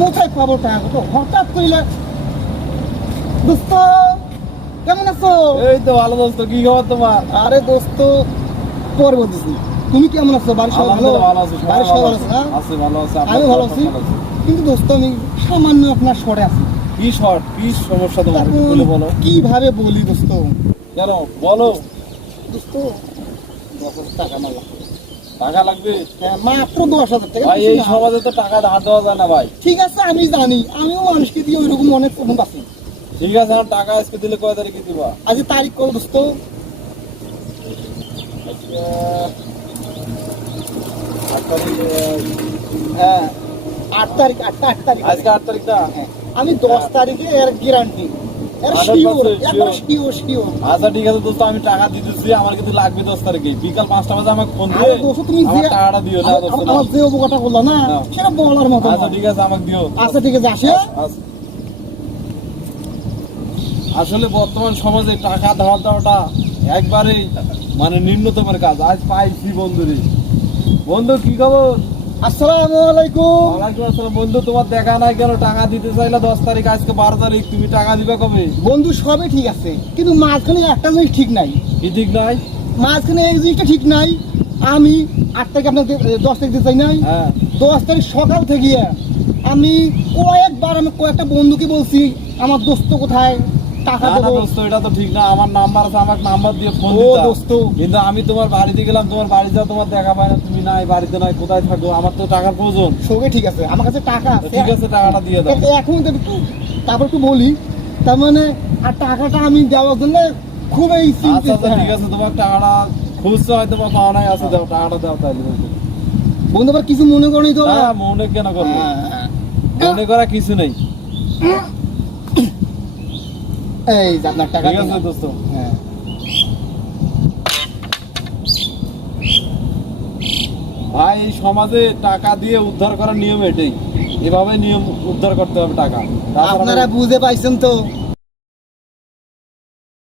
কোথায় পাবো টাকা? তো হঠাৎ কইলে দোস্ত কেমন আছো? এই তো ভালো দোস্ত, কি খবর তোমার? আরে দোস্ত পরে বলতেছি, তুমি কেমন আছো? বাড়ির সবাই ভালো? ভালো আছি, বাড়ির সবাই ভালো আছে না? আছে ভালো আছে, আমি ভালো আছি। কিন্তু দোস্ত আমি সামান্য আপনার শর্টে আছি। কি শর্ট, কি সমস্যা তোমার এখন বলে বলো। কিভাবে বলি দোস্ত? কেন বলো। দোস্ত 10,000 টাকা আমার লাগবে। টাকা লাগবে? হ্যাঁ, মাত্র 10,000 টাকা। ভাই এই সমাজে তো টাকা ধার দেওয়া যায় না ভাই। ঠিক আছে আমি জানি, আমিও মানুষকে দিয়ে ওইরকম অনেক পছন্দ আছি। ঠিক আছে, আমার টাকা আজকে দিলে কয় তারিখে দিবা? আজ তারিখ কত দোস্ত? আজকে 8 তারিখ। হ্যাঁ 8 তারিখ, 8 তারিখ। আজকে 8 তারিখ না? হ্যাঁ, আমি 10 তারিখে এর গ্যারান্টি, এর 100% শিওর, sure। একদম শিওর। আচ্ছা ঠিক আছে দোস্ত, আমি টাকা দিতেছি, আমার কিন্তু লাগবে 10 তারিখে বিকাল 5টা বাজে আমাকে ফোন দিয়ে আরে দোস্ত তুমি আমার যে টাকাটা দিও না দোস্ত। না। আমার যে উপকারটা করলা না না। সেটা বলার মতো আচ্ছা না। ঠিক আছে, আমাকে দিও। আচ্ছা ঠিক আছে, আসে। আচ্ছা। আসলে বর্তমান সমাজে টাকা ধার দেওয়াটা একবারেই মানে নিম্নতমের কাজ। আজ পাইছি বন্ধুরে। বন্ধু কি খবর? আসসালামু আলাইকুম। ওয়ালাইকুম আসসালাম। বন্ধু তোমার দেখা নাই কেন? টাকা দিতে চাইলে 10 তারিখ, আজকে 12 তারিখ, তুমি টাকা দিবে কবে? বন্ধু সবই ঠিক আছে, কিন্তু মাঝখানে একটা জিনিস ঠিক নাই। কি ঠিক নাই? মাঝখানে এই জিনিসটা ঠিক নাই। আমি 8 তারিখ আপনাকে 10 তারিখ দিতে চাই নাই। হ্যাঁ 10 তারিখ সকাল থেকে আমি কয়েকটা বন্ধুকে বলছি আমার দোস্ত কোথায় টাকা না না দেবো। দোস্ত, এটা তো ঠিক না। আমার নাম্বার আছে, আমাকে নাম্বার দিয়ে ফোন ও দিতা। দোস্ত। কিন্তু আমি তোমার বাড়িতে গেলাম, তোমার বাড়িতে তোমার দেখা পাই না, তুমি নাই বাড়িতে, নাই কোথায় থাকো? আমার তো টাকার প্রয়োজন। সঙ্গে ঠিক আছে, আমার কাছে টাকা তো আছে। ঠিক আছে, টাকাটা দিয়ে দাও। এখন তো একটু তারপর একটু বলি, তার মানে আর টাকাটা আমি দেওয়ার জন্য খুবই আচ্ছা চিন্তিত। আচ্ছা ঠিক আছে, তোমার টাকাটা খুঁজছো হয়তো বা পাওয়া নাই, আছে দাও, টাকাটা দাও তাইলে বন্ধু। বন্ধু আবার কিছু মনে করি তো? না মনে কেন করবো? হ্যাঁ। মনে করা কিছু নেই। এই যে আপনার টাকা। ঠিক আছে দোস্ত। হ্যাঁ। ভাই এই সমাজে টাকা দিয়ে উদ্ধার করার নিয়ম এটাই। এভাবে নিয়ম উদ্ধার করতে হবে টাকা। তাছাড়া আপনারা বুঝে পাইছেন তো?